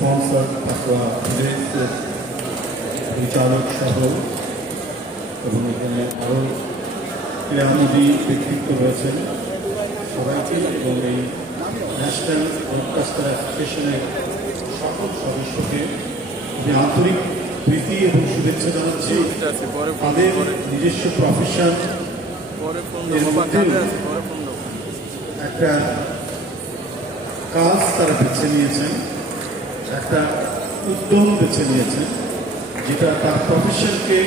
Sponsor অথবা ইভেন্টের পরিচালক সহ এবং এখানে আরও ক্রীড়ামোদী ব্যক্তিত্ব রয়েছেন সবাইকে এবং এই ন্যাশনাল ব্রডকাস্টার অ্যাসোসিয়েশনের সকল সদস্যকে যে আন্তরিক প্রীতি এবং শুভেচ্ছা জানাচ্ছি। তাদের নিজস্ব প্রফেশন একটা কাজ তারা বেছে নিয়েছেন, একটা উদ্যম বেছে নিয়েছেন যেটা তার প্রফেশনকে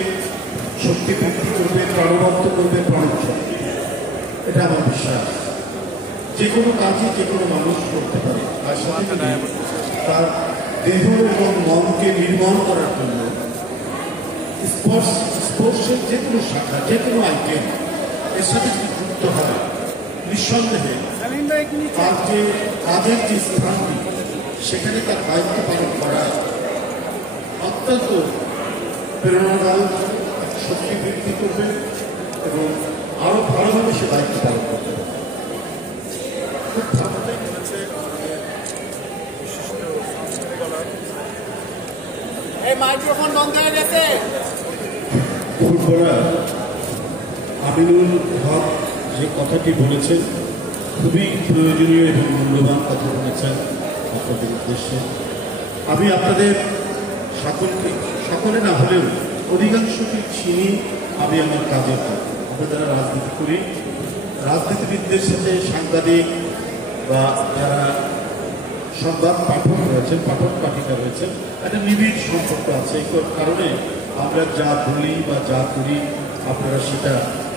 শক্তি বৃদ্ধি করবে, প্রাণবন্ত করবে, প্রাণোচ্ছল। এটা আমার বিশ্বাস। যে কোনো কাজই যে কোনো মানুষ করতে পারে, তার সাথে তার দেহ এবং মনকে নির্মাণ করার জন্য স্পোর্টসের যে কোনো শাখা, যে কোনো আইটেম এর সাথে যুক্ত হয়, নিঃসন্দেহে তার যে কাজের যে স্থানটি সেখানে তার দায়িত্ব পালন করা অত্যন্ত প্রেরণাদায়ক, শক্তি বৃদ্ধি করবে এবং আরো ভালোভাবে সে দায়িত্ব পালন করতে হবে। খুব ভালোটাই বলেছে মাইক্রোফোন বন্ধ হয়ে গেছে। আমিনুল হক যে কথাটি বলেছেন খুবই প্রয়োজনীয় এবং মূল্যবান কথা বলেছেন আপনাদের উদ্দেশ্যে। আমি আপনাদের সকলে না হলেও অধিকাংশকে চিনি। আমি আমার কাজের কাজ, আমরা যারা রাজনীতি করি, রাজনীতিবিদদের সাথে সাংবাদিক বা যারা সংবাদ পাঠক রয়েছেন, পাঠক পাঠিকা রয়েছেন, একটা নিবিড় সম্পর্ক আছে। এই কারণে আমরা যা বলি বা যা করি আপনারা সেটা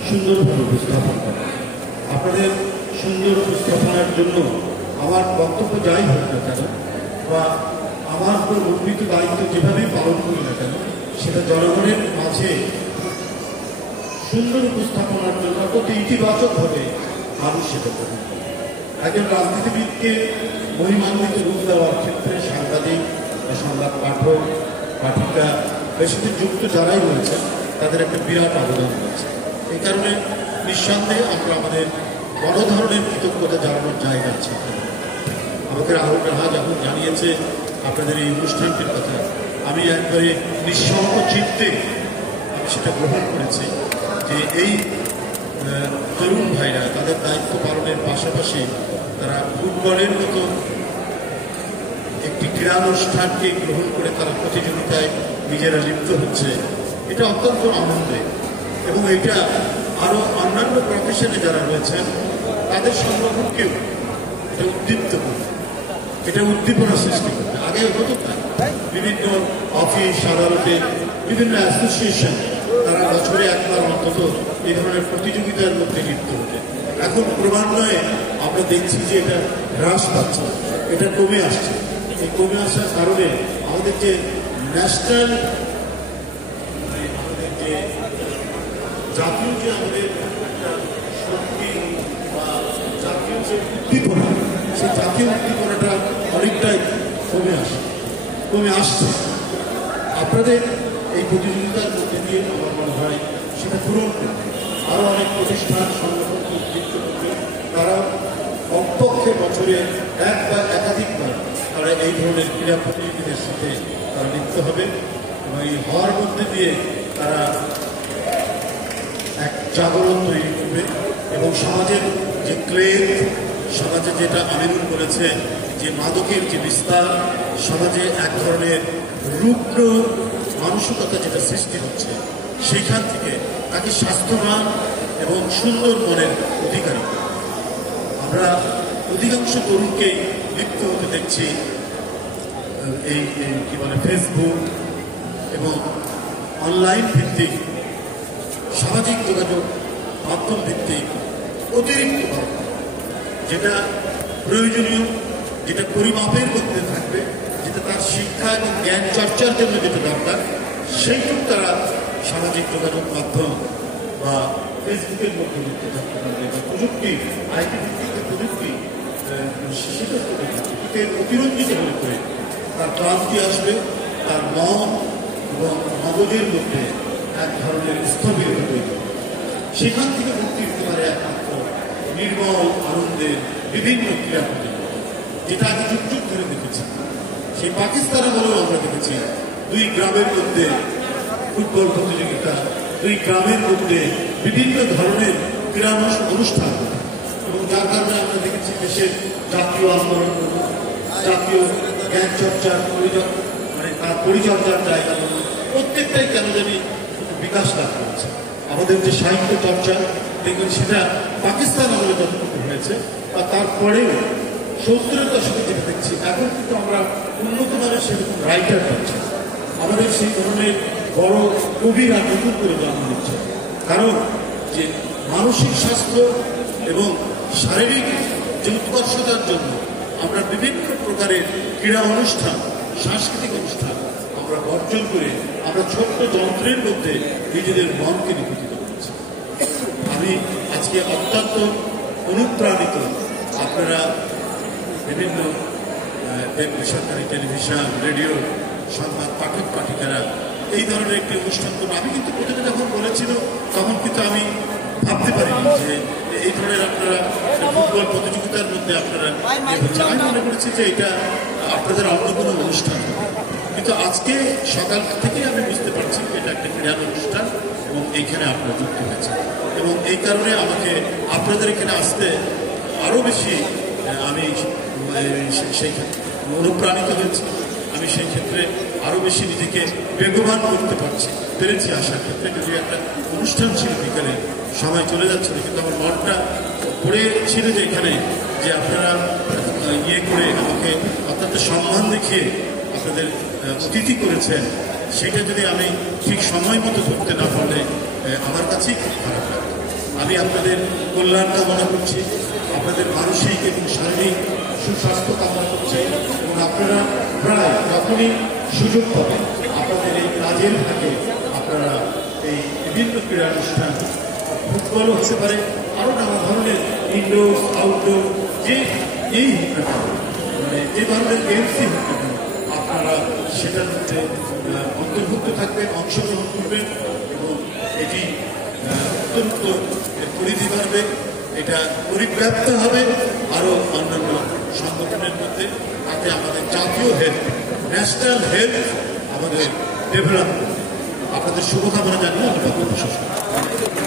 সুন্দরভাবে উপস্থাপন করেন। আপনাদের সুন্দর উপস্থাপনার জন্য আমার বক্তব্য যাই হোক না কেন বা আমার উপর অর্পিত দায়িত্ব যেভাবেই পালন করি না কেন, সেটা জনগণের মাঝে সুন্দর উপস্থাপনার জন্য অতি ইতিবাচকভাবে মানুষ সেটা গ্রহণ করে। একজন রাজনীতিবিদকে মহিমান্বিত রূপ দেওয়ার ক্ষেত্রে সাংবাদিক বা সংবাদ পাঠক পাঠিকা এর সাথে যুক্ত যারাই রয়েছেন তাদের একটা বিরাট অবদান রয়েছে। এই কারণে নিঃসন্দেহে আমরা আমাদের বড় ধরনের কৃতজ্ঞতা জানানোর জায়গা আছে। আমাকে রাহুল রাহা যখন জানিয়েছে আপনাদের এই অনুষ্ঠানটির কথা, আমি একবারে নিঃসঙ্গ চিত্তে আমি সেটা গ্রহণ করেছি যে এই তরুণ ভাইরা তাদের দায়িত্ব পালনের পাশাপাশি তারা ফুটবলের মতো একটি ক্রীড়ানুষ্ঠানকে গ্রহণ করে তারা প্রতিযোগিতায় নিজেরা লিপ্ত হচ্ছে। এটা অত্যন্ত আনন্দের এবং এটা আরও অন্যান্য প্রফেশনে যারা রয়েছেন তাদের সংগঠনকেও এটা উদ্দীপ্ত করবে, এটা উদ্দীপনা সৃষ্টি করবে। আগে হতো না, বিভিন্ন অফিস আদালতে বিভিন্ন অ্যাসোসিয়েশন তারা বছরে একবার অন্তত এই ধরনের প্রতিযোগিতার মধ্যে লিপ্ত হতে। এখন ক্রমান্বয়ে আমরা দেখছি যে এটা হ্রাস পাচ্ছে, এটা কমে আসছে। এই কমে আসার কারণে আমাদের যে ন্যাশনাল আমাদের যে জাতীয় যে আমাদের একটা শক্তি বা জাতীয় যে উদ্দীপনা, সেই জাতীয় উদ্দীপনাটা অনেকটাই কমে আসছে। আপনাদের এই প্রতিযোগিতার মধ্যে দিয়ে আমার মনে হয় সেটা পূরণ করবে। আরও অনেক প্রতিষ্ঠান সংগঠনকে উদ্দীপ্ত করবে, তারা কমপক্ষে বছরে এক বা একাধিকবার তারা এই ধরনের ক্রীড়া প্রতিযোগীদের সাথে তারা লিপ্ত হবে এবং এই হওয়ার মধ্যে দিয়ে তারা এক জাগরণ তৈরি করবে এবং সমাজের যে ক্লেদ, সমাজে যেটা আমিনুল বলেছে যে মাদকের যে বিস্তার, সমাজে এক ধরনের রুগ্ন মানসিকতা যেটা সৃষ্টি হচ্ছে, সেইখান থেকে তাকে স্বাস্থ্যবান এবং সুন্দর মনের অধিকারী। আমরা অধিকাংশ তরুণকেই লিপ্ত হতে দেখছি এই কি বলে ফেসবুক এবং অনলাইন ভিত্তিক সামাজিক যোগাযোগ মাধ্যম ভিত্তিক অতিরিক্ত যেটা প্রয়োজনীয়, যেটা পরিমাপের মধ্যে থাকবে, যেটা তার শিক্ষা এবং জ্ঞান চর্চার জন্য যেটা দরকার, সেইটুকু তারা সামাজিক যোগাযোগ মাধ্যম বা ফেসবুকের মধ্যে লিপ্ত থাকতে পারবে। প্রযুক্তি, আইটি ভিত্তিক প্রযুক্তি সেটাকে অতিরঞ্জিত মনে করে তার ক্লান্তি আসবে, তার মন এবং মগজের মধ্যে এক ধরনের স্থবিরতা তৈরি হবে। সেখান থেকে মুক্তি দিতে পারে একমাত্র নির্মল আনন্দের বিভিন্ন ক্রীড়া প্রতিযোগিতা, যেটা আগে যুগ যুগ ধরে দেখেছি। সেই পাকিস্তানে বলেও আমরা দেখেছি দুই গ্রামের মধ্যে ফুটবল প্রতিযোগিতা, দুই গ্রামের মধ্যে বিভিন্ন ধরনের ক্রীড়া অনুষ্ঠান, এবং যার কারণে আমরা দেখেছি দেশের জাতীয় আন্দোলন, জাতীয় জ্ঞান চর্চার মানে তার পরিচর্যার জায়গা প্রত্যেকটাই কেন জানি বিকাশ লাভ করেছে। আমাদের যে সাহিত্য চর্চা দেখবেন সেটা পাকিস্তান আমলে যতটুকু হয়েছে, বা তারপরেও 70-এর দশকে যেটা দেখছি, এখন কিন্তু আমরা উন্নত মানের সেরকম রাইটার পাচ্ছি। আমাদের সেই ধরনের বড় কবিরা নতুন করে জন্ম নিচ্ছে, কারণ যে মানসিক স্বাস্থ্য এবং শারীরিক যে উৎকর্ষতার জন্য আমরা বিভিন্ন প্রকারের ক্রীড়া অনুষ্ঠান, সাংস্কৃতিক অনুষ্ঠান আমরা বর্জন করে আমরা ছোট্ট যন্ত্রের মধ্যে নিজেদের মনকে নিবেদিত করছি। আমি আজকে অত্যন্ত অনুপ্রাণিত, আপনারা বিভিন্ন বেসরকারি টেলিভিশন, রেডিও, সংবাদ পাঠক পাঠিকারা এই ধরনের একটি অনুষ্ঠান করবো। আমি কিন্তু প্রথমে যখন বলেছিল তখন কিন্তু আমি ভাবতে পারিনি যে এই ধরনের আপনারা ফুটবল প্রতিযোগিতার মধ্যে আপনারা আমি মনে করেছি যে এটা আপনাদের অন্য কোনো অনুষ্ঠান, কিন্তু আজকে সকাল থেকেই আমি বুঝতে পারছি যে এটা একটা ক্রীড়া অনুষ্ঠান এবং এইখানে আপনারা যুক্ত হয়েছে, এবং এই কারণে আমাকে আপনাদের এখানে আসতে আরও বেশি আমি সেই ক্ষেত্রে অনুপ্রাণিত হয়েছি। আমি সেই ক্ষেত্রে আরও বেশি নিজেকে বেগবান করতে পেরেছি আসার ক্ষেত্রে। যদি একটা অনুষ্ঠান ছিল বিকালে, সময় চলে যাচ্ছিল, কিন্তু আমার মনটা পড়েছিল যে এখানে যে আপনারা ইয়ে করে আমাকে অত্যন্ত সম্মান দেখিয়ে আপনাদের অতিথি করেছেন, সেটা যদি আমি ঠিক সময় মতো ধরতে না পারলে আমার কাছেই খুব খারাপ লাগে। আমি আপনাদের কল্যাণ কামনা করছি, আপনাদের মানসিক এবং শারীরিক সুস্বাস্থ্য কামনা করছি, এবং আপনারা প্রায় যখনই সুযোগ পাবেন আপনাদের এই কাজের ফাঁকে আপনারা এই বিভিন্ন ক্রীড়া অনুষ্ঠান, ফুটবলও হতে পারে, আরও নানা ধরনের ইনডোর আউটডোর যেই হোক না কেন, মানে যে ধরনের গেমসই হোক না কেন, আপনারা সেটার মধ্যে অন্তর্ভুক্ত থাকবেন, অংশগ্রহণ করবেন, এবং এটি অত্যন্ত পরিধি বাড়বে, এটা পরিব্যাপ্ত হবে আরও অন্যান্য সংগঠনের মধ্যে, তাতে আমাদের জাতীয় হেলথ, ন্যাশনাল হেলথ আমাদের ডেভেলপ। আপনাদের শুভকামনা জানিয়ে আমি বক্তব্য শেষ করব।